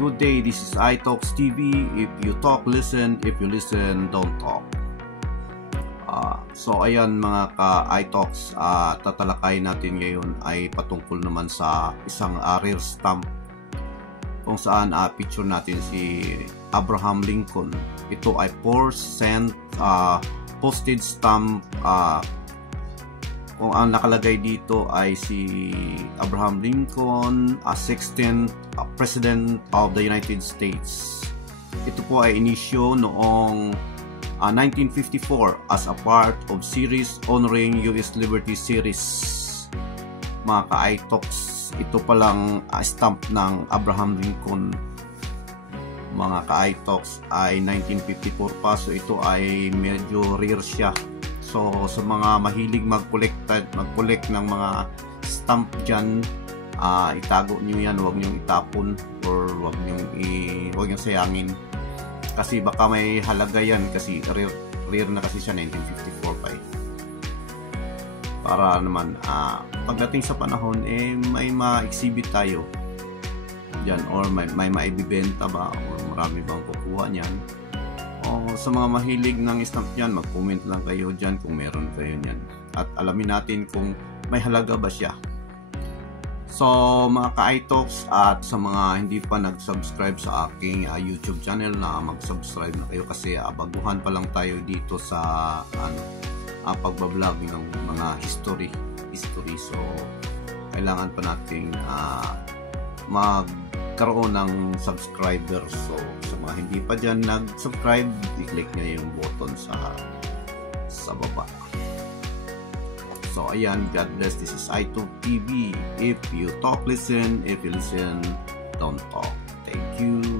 Good day, this is iTalks TV. If you talk, listen. If you listen, don't talk. So ayan mga ka-iTalks, tatalakay natin ngayon ay patungkol naman sa isang rare stamp kung saan picture natin si Abraham Lincoln. Ito ay 4 cent postage stamp. Kung ang nakalagay dito ay si Abraham Lincoln, 16th President of the United States. Ito po ay inisyo noong 1954 as a part of series honoring U.S. Liberty Series. Mga ka-iTalks, ito palang stamp ng Abraham Lincoln. Mga ka-iTalks ay 1954 pa, so ito ay medyo rare siya. So sa mga mahilig mag-collect ng mga stamp dyan, itago nyo yan, huwag nyo itapon or huwag nyo sayangin, kasi baka may halaga yan, kasi rare na kasi siya, 1954 pa eh. Para naman pagdating sa panahon may ma-exhibit tayo dyan, or may maibibenta ba, or marami bang kukuha niyan. Sa mga mahilig ng stamp yan, mag-comment lang kayo dyan kung meron kayo yan, at alamin natin kung may halaga ba siya. So mga ka-iTalks, at sa mga hindi pa nag-subscribe sa aking YouTube channel, na mag-subscribe na kayo, kasi baguhan pa lang tayo dito sa pagbablog ng mga history. So kailangan pa nating magkaroon ng subscribers. So sa mga hindi pa dyan nag-subscribe, i-click nyo yung button sa baba. So ayan, God bless. This is iTalks TV. If you talk, listen. If you listen, don't talk. Thank you.